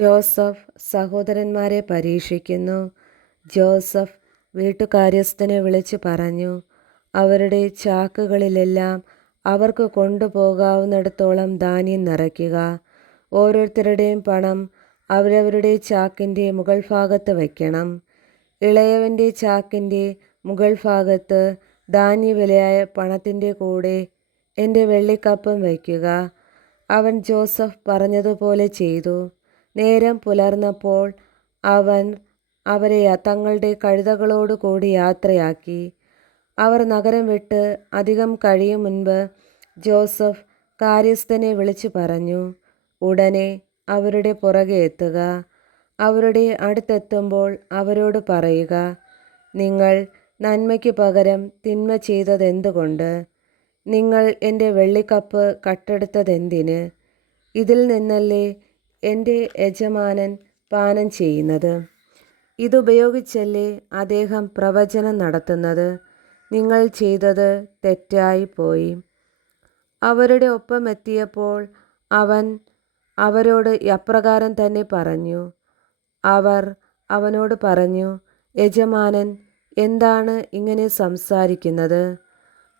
Joseph സഹോദരന്മാരെ പരീക്ഷിക്കുന്നു. Joseph വീട്ടുകാര്യസ്ഥനെ വിളിച്ചു പറഞ്ഞു, അവരുടെ ചാക്കുകളിലെല്ലാം അവർക്ക് കൊണ്ടുപോകാവുന്നിടത്തോളം ധാന്യം നിറയ്ക്കുക. ഓരോരുത്തരുടെയും പണം അവരവരുടെ ചാക്കിൻ്റെ മുകൾ ഭാഗത്ത് വയ്ക്കണം. ഇളയവൻ്റെ ചാക്കിൻ്റെ മുകൾ ഭാഗത്ത് ധാന്യവിലയായ പണത്തിൻ്റെ കൂടെ എൻ്റെ വെള്ളിക്കപ്പം വയ്ക്കുക. അവൻ ജോസഫ് പറഞ്ഞതുപോലെ ചെയ്തു. നേരം പുലർന്നപ്പോൾ അവൻ അവരെ തങ്ങളുടെ കഴുതകളോടുകൂടി യാത്രയാക്കി. അവർ നഗരം വിട്ട് അധികം കഴിയും മുൻപ് ജോസഫ് കാര്യസ്ഥനെ വിളിച്ചു പറഞ്ഞു, ഉടനെ അവരുടെ പുറകെ എത്തുക. അവരുടെ അടുത്തെത്തുമ്പോൾ അവരോട് പറയുക, നിങ്ങൾ നന്മയ്ക്ക് പകരം തിന്മ ചെയ്തതെന്തുകൊണ്ട്? നിങ്ങൾ എൻ്റെ വെള്ളിക്കപ്പ് കട്ടെടുത്തതെന്തിന്? ഇതിൽ നിന്നല്ലേ എൻ്റെ യജമാനൻ പാനം ചെയ്യുന്നത്? ഇതുപയോഗിച്ചല്ലേ അദ്ദേഹം പ്രവചനം നടത്തുന്നത്? നിങ്ങൾ ചെയ്തത് തെറ്റായി പോയി. അവരുടെ ഒപ്പം എത്തിയപ്പോൾ അവൻ അവരോട് അപ്രകാരം തന്നെ പറഞ്ഞു. അവർ അവനോട് പറഞ്ഞു, യജമാനൻ എന്താണ് ഇങ്ങനെ സംസാരിക്കുന്നത്?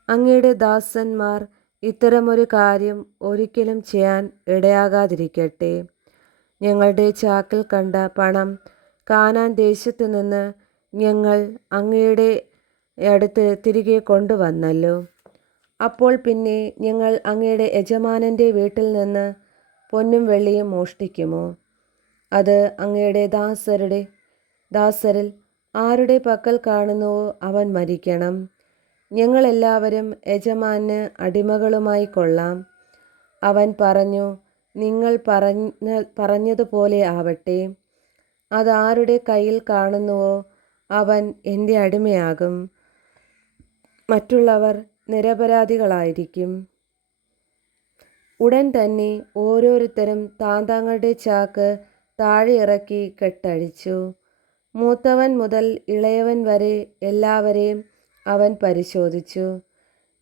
അങ്ങയുടെ ദാസന്മാർ ഇത്തരമൊരു കാര്യം ഒരിക്കലും ചെയ്യാൻ ഇടയാകാതിരിക്കട്ടെ. ഞങ്ങളുടെ ചാക്കിൽ കണ്ട പണം കാനാൻ ദേശത്തു നിന്ന് ഞങ്ങൾ അങ്ങയുടെ അടുത്ത് തിരികെ കൊണ്ടുവന്നല്ലോ. അപ്പോൾ പിന്നെ ഞങ്ങൾ അങ്ങയുടെ യജമാനൻ്റെ വീട്ടിൽ നിന്ന് പൊന്നും വെള്ളിയും മോഷ്ടിക്കുമോ? അത് അങ്ങയുടെ ദാസരിൽ ആരുടെ പക്കൽ കാണുന്നുവോ അവൻ മരിക്കണം. ഞങ്ങളെല്ലാവരും യജമാന് അടിമകളുമായി കൊള്ളാം. അവൻ പറഞ്ഞു, നിങ്ങൾ പറഞ്ഞതുപോലെ ആവട്ടെ. അതാരുടെ കയ്യിൽ കാണുന്നുവോ അവൻ എൻ്റെ അടിമയാകും. മറ്റുള്ളവർ നിരപരാധികളായിരിക്കും. ഉടൻ തന്നെ ഓരോരുത്തരും താന്താങ്ങളുടെ ചാക്ക് താഴെ ഇറക്കി കെട്ടഴിച്ചു. മൂത്തവൻ മുതൽ ഇളയവൻ വരെ എല്ലാവരെയും അവൻ പരിശോധിച്ചു.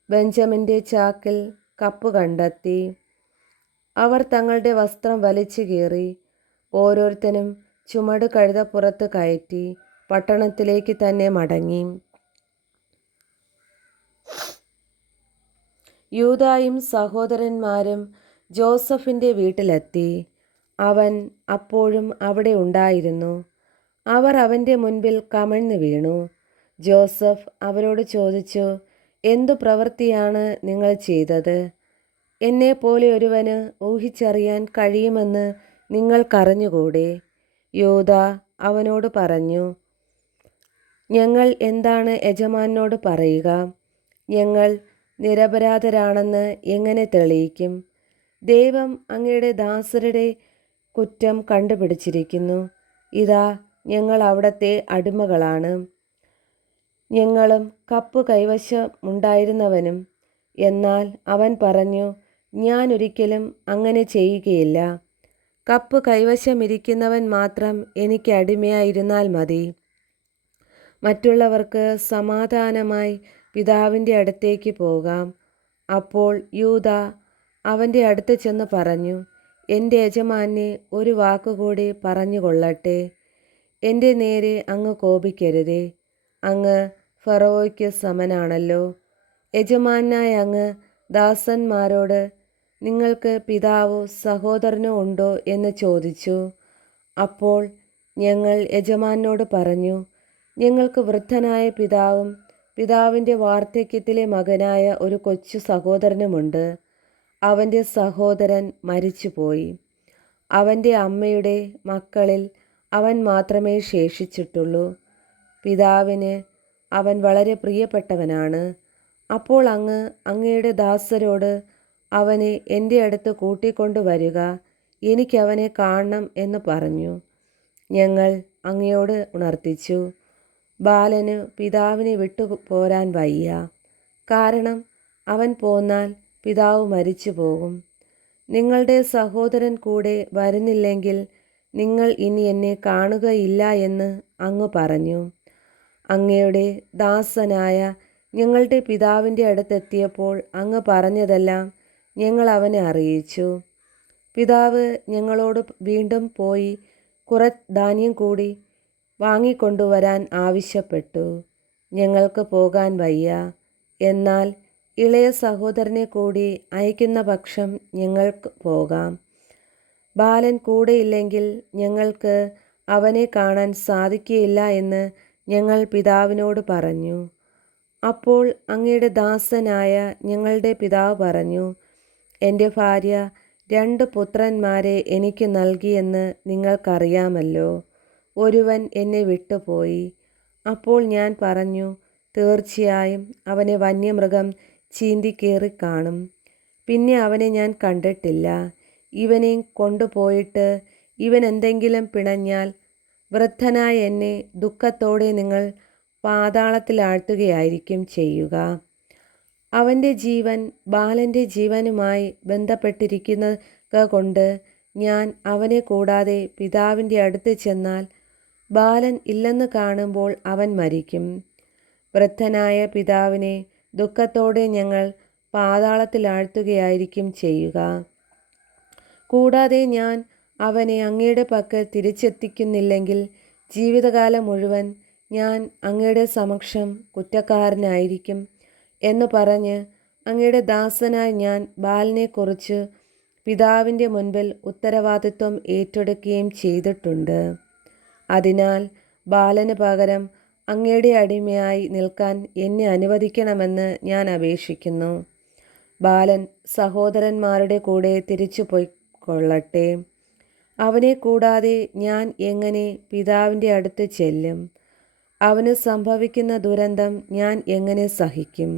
ബെഞ്ചമിൻ്റെ ചാക്കിൽ കപ്പ് കണ്ടെത്തി. അവർ തങ്ങളുടെ വസ്ത്രം വലിച്ചു കീറി. ഓരോരുത്തനും ചുമട് കഴുതപ്പുറത്ത് കയറ്റി പട്ടണത്തിലേക്ക് തന്നെ മടങ്ങി. യൂദായും സഹോദരന്മാരും ജോസഫിൻ്റെ വീട്ടിലെത്തി. അവൻ അപ്പോഴും അവിടെ ഉണ്ടായിരുന്നു. അവർ അവൻ്റെ മുൻപിൽ കമിഴ്ന്നു വീണു. ജോസഫ് അവരോട് ചോദിച്ചു, എന്തു പ്രവൃത്തിയാണ് നിങ്ങൾ ചെയ്തത്? എന്നെപ്പോലെ ഒരുവന് ഊഹിച്ചറിയാൻ കഴിയുമെന്ന് നിങ്ങൾക്കറിഞ്ഞുകൂടെ? യൂദാ അവനോട് പറഞ്ഞു, ഞങ്ങൾ എന്താണ് യജമാനോട് പറയുക? ഞങ്ങൾ നിരപരാധരാണെന്ന് എങ്ങനെ തെളിയിക്കും? ദൈവം അങ്ങയുടെ ദാസരുടെ കുറ്റം കണ്ടുപിടിച്ചിരിക്കുന്നു. ഇതാ, ഞങ്ങൾ അവിടത്തെ അടിമകളാണ്, ഞങ്ങളും കപ്പ് കൈവശമുണ്ടായിരുന്നവനും. എന്നാൽ അവൻ പറഞ്ഞു, ഞാൻ ഒരിക്കലും അങ്ങനെ ചെയ്യുകയില്ല. കപ്പ് കൈവശമിരിക്കുന്നവൻ മാത്രം എനിക്ക് അടിമയായിരുന്നാൽ മതി. മറ്റുള്ളവർക്ക് സമാധാനമായി പിതാവിൻ്റെ അടുത്തേക്ക് പോകാം. അപ്പോൾ യൂദാ അവൻ്റെ അടുത്ത് ചെന്ന് പറഞ്ഞു, എൻ്റെ യജമാനെ ഒരു വാക്കുകൂടി പറഞ്ഞുകൊള്ളട്ടെ. എൻ്റെ നേരെ അങ്ങ് കോപിക്കരുതേ. അങ്ങ് ഫറവോയ്ക്ക് സമനാണല്ലോ. യജമാനായ അങ്ങ് ദാസന്മാരോട്, നിങ്ങൾക്ക് പിതാവോ സഹോദരനോ ഉണ്ടോ എന്ന് ചോദിച്ചു. അപ്പോൾ ഞങ്ങൾ യജമാനോട് പറഞ്ഞു, ഞങ്ങൾക്ക് വൃദ്ധനായ പിതാവും പിതാവിൻ്റെ വാർദ്ധക്യത്തിലെ മകനായ ഒരു കൊച്ചു സഹോദരനുമുണ്ട്. അവൻ്റെ സഹോദരൻ മരിച്ചുപോയി. അവൻ്റെ അമ്മയുടെ മക്കളിൽ അവൻ മാത്രമേ ശേഷിച്ചിട്ടുള്ളൂ. പിതാവിന് അവൻ വളരെ പ്രിയപ്പെട്ടവനാണ്. അപ്പോൾ അങ്ങയുടെ ദാസരോട് അവനെ എൻ്റെ അടുത്ത് കൂട്ടിക്കൊണ്ടുവരിക, എനിക്കവനെ കാണണം എന്ന് പറഞ്ഞു. ഞങ്ങൾ അങ്ങയോട് ഉണർത്തിച്ചു. ബാലന് പിതാവിനെ വിട്ടു പോരാൻ വയ്യ. കാരണം അവൻ പോന്നാൽ പിതാവ് മരിച്ചു പോകും. നിങ്ങളുടെ സഹോദരൻ കൂടെ വരുന്നില്ലെങ്കിൽ നിങ്ങൾ ഇനി എന്നെ കാണുകയില്ല എന്ന് അങ്ങ് പറഞ്ഞു. അങ്ങയുടെ ദാസനായ ഞങ്ങളുടെ പിതാവിൻ്റെ അടുത്തെത്തിയപ്പോൾ അങ്ങ് പറഞ്ഞതെല്ലാം ഞങ്ങൾ അവനെ അറിയിച്ചു. പിതാവ് ഞങ്ങളോട് വീണ്ടും പോയി കുറെ ധാന്യം കൂടി വാങ്ങിക്കൊണ്ടുവരാൻ ആവശ്യപ്പെട്ടു. ഞങ്ങൾക്ക് പോകാൻ വയ്യ. എന്നാൽ ഇളയ സഹോദരനെ കൂടി അയക്കുന്ന പക്ഷം ഞങ്ങൾക്ക് പോകാം. ബാലൻ കൂടെയില്ലെങ്കിൽ ഞങ്ങൾക്ക് അവനെ കാണാൻ സാധിക്കുകയില്ല എന്ന് ഞങ്ങൾ പിതാവിനോട് പറഞ്ഞു. അപ്പോൾ അങ്ങയുടെ ദാസനായ ഞങ്ങളുടെ പിതാവ് പറഞ്ഞു, എൻ്റെ ഭാര്യ 2 പുത്രന്മാരെ എനിക്ക് നൽകിയെന്ന് നിങ്ങൾക്കറിയാമല്ലോ. ഒരുവൻ എന്നെ വിട്ടുപോയി. അപ്പോൾ ഞാൻ പറഞ്ഞു, തീർച്ചയായും അവനെ വന്യമൃഗം ചീന്തിക്കേറിക്കാണും. പിന്നെ അവനെ ഞാൻ കണ്ടിട്ടില്ല. ഇവനെ കൊണ്ടുപോയിട്ട് ഇവൻ എന്തെങ്കിലും പിണഞ്ഞാൽ വൃദ്ധനായ എന്നെ ദുഃഖത്തോടെ നിങ്ങൾ പാതാളത്തിലാഴ്ത്തുകയായിരിക്കും ചെയ്യുക. അവൻ്റെ ജീവൻ ബാലൻ്റെ ജീവനുമായി ബന്ധപ്പെട്ടിരിക്കുന്നത് കൊണ്ട് ഞാൻ അവനെ കൂടാതെ പിതാവിൻ്റെ അടുത്ത് ചെന്നാൽ ബാലൻ ഇല്ലെന്ന് കാണുമ്പോൾ അവൻ മരിക്കും. വൃദ്ധനായ പിതാവിനെ ദുഃഖത്തോടെ ഞങ്ങൾ പാതാളത്തിലാഴ്ത്തുകയായിരിക്കും ചെയ്യുക. കൂടാതെ ഞാൻ അവനെ അങ്ങയുടെ പക്കൽ തിരിച്ചെത്തിക്കുന്നില്ലെങ്കിൽ ജീവിതകാലം മുഴുവൻ ഞാൻ അങ്ങയുടെ സമക്ഷം കുറ്റക്കാരനായിരിക്കും എന്ന് പറഞ്ഞ് അങ്ങയുടെ ദാസനായി ഞാൻ ബാലനെക്കുറിച്ച് പിതാവിൻ്റെ മുൻപിൽ ഉത്തരവാദിത്വം ഏറ്റെടുക്കുകയും ചെയ്തിട്ടുണ്ട്. അതിനാൽ ബാലന് പകരം അങ്ങയുടെ അടിമയായി നിൽക്കാൻ എന്നെ അനുവദിക്കണമെന്ന് ഞാൻ അപേക്ഷിക്കുന്നു. ബാലൻ സഹോദരന്മാരുടെ കൂടെ തിരിച്ചു പോയിക്കൊള്ളട്ടെ. അവനെ കൂടാതെ ഞാൻ എങ്ങനെ പിതാവിൻ്റെ അടുത്ത് ചെല്ലും? അവന് സംഭവിക്കുന്ന ദുരന്തം ഞാൻ എങ്ങനെ സഹിക്കും?